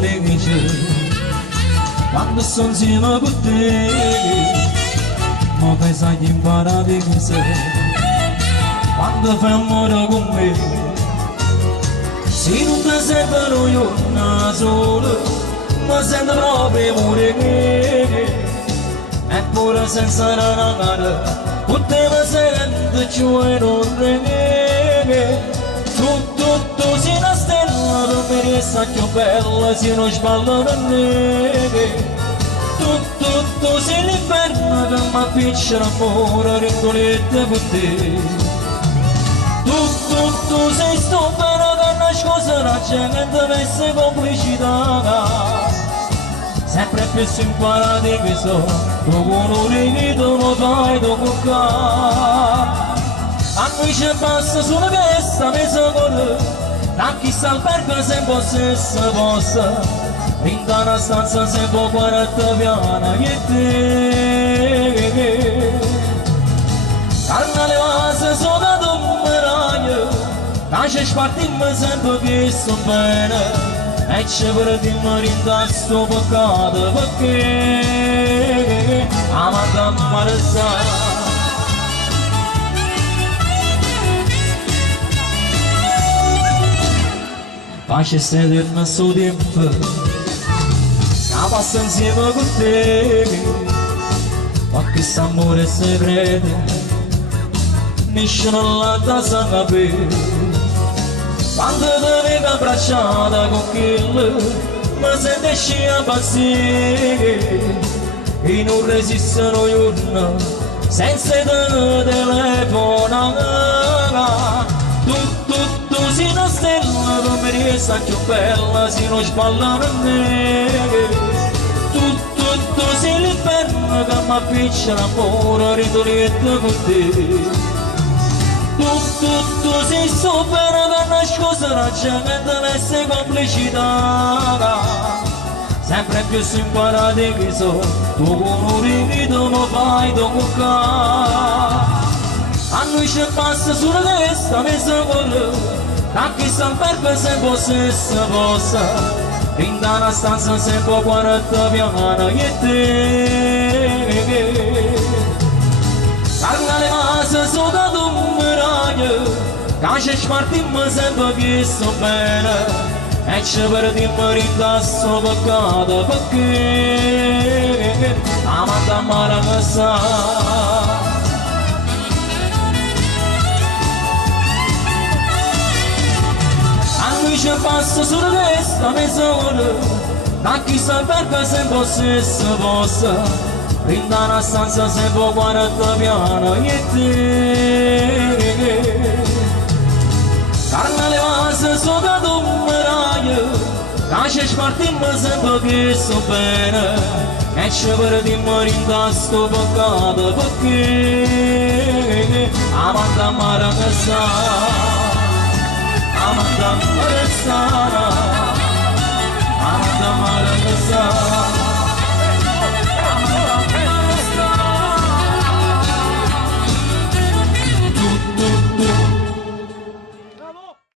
negligere quando sono insieme con te, ma che sai che imparare che sei quando fai amore con me. Se non ti sentono io da solo, ma sento proprio amore che eppure senza la cara con te mi sento cioè non reghe. Tu sei una stella per me resta più bella se non sballo da neve. Tu sei l'inferno che mi appiccia l'amore rindolette con te. Tu sei stupendo che nascosta la gente messe complicità. Sempre più si impara di che so, tu colori che tu non fai tu cuccare. A noi ci passa sulla testa messa con da chi sta al perco sempre stessa possa. In una stanza sempre 40 piana che te. Carna le vase sopra un meraglio, lascia spartirmi sempre che sto bene. E ci perdiamo in sto peccato perché amata marza. Pace sedere nel suo tempo, che passa insieme con te, ma questo amore segreto, nessuno l'ha sa capire. Quando ti vedo abbracciata con chi mi sentisci a impazzire e non resistono giorni senza te telefonare. Tu sei una stella che mi resta più bella se non sballa per me. Tu sei l'inferno che mi appiccia l'amore ridolette con te. Tu sei supera che nascosta la gente messe complicità. Sempre più si impara di che so, tu colori che tu non fai tu cuccare. A noi ci passa sulla testa messa con da chi sta al perco sempre stessa possa. In una stanza sempre 40 piana che te. Carna le case sopra un meraglio, che spartimmo sempre che sto bene e ci perdiamo in sto peccato perché amata amare che sa. A noi ci passa sulla testa messa con da chi sta al perco sempre stessa possa. In una stanza sempre 40 piana che te. Carna le vase sopra un meraglio, che spartimmo sempre che sto bene e ci perdiamo in sto peccato perché amata amare che sa. Amata amare che sa. Amata amare che sa.